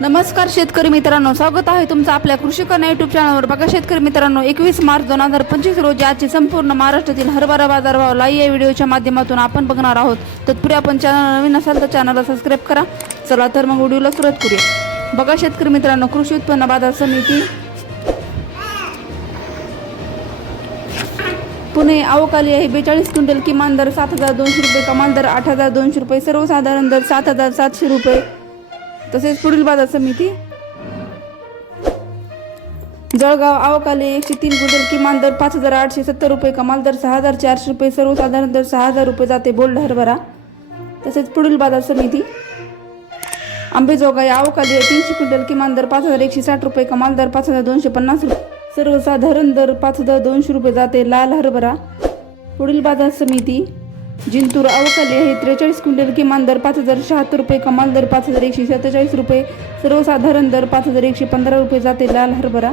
नमस्कार शेतकरी मित्रांनो स्वागत आहे तुमचं आपल्या कृषी कन्या युट्यूब चॅनलवर बघा शेतकरी मित्रांनो एकवीस मार्च दोन हजार पंचवीस रोजी आजचे संपूर्ण महाराष्ट्रातील हरभरा बाजारभाव लाईव्ह या व्हिडिओच्या माध्यमातून आपण बघणार आहोत. तत्पूर्वी आपण चॅनल नवीन असाल तर चॅनलला सबस्क्राईब करा. चला तर मग व्हिडिओला सुरुवात करूया. बघा शेतकरी मित्रांनो कृषी उत्पन्न बाजार समिती पुणे अवकाली आहे. बेचाळीस क्विंटल किमान दर सात हजार दोनशे रुपये कमाल दर आठ हजार दोनशे रुपये सर्वसाधारण दर सात हजार सातशे रुपये. तसेच पुढील बाजार समिती. जळगाव आवकाले एकशे तीन क्विंटल किमान दर पाच हजार आठशे सत्तर रुपये कमाल दर सहा हजार चारशे रुपये सर्वसाधारण दर सहा हजार रुपये जाते बोल्ड हरभरा. तसेच पुढील बाजार समिती. आंबेजोगाई आवकाली तीनशे क्विंटल किमान दर पाच हजार एकशे साठ रुपये कमाल दर पाच हजार दोनशे पन्नास रुपये. सर्वसाधारण दर पाच हजार दोनशे रुपये जाते लाल हरभरा. पुढील बाजार समिती. जिंतूर अवकाली आहे. त्रेचाळीस क्विंटल किमान दर पाच हजार शहात्तर रुपये कमाल दर पाच हजार एकशे सत्तेचाळीस रुपये सर्वसाधारण दर पाच हजार एकशे पंधरा रुपये जाते लाल हरभरा.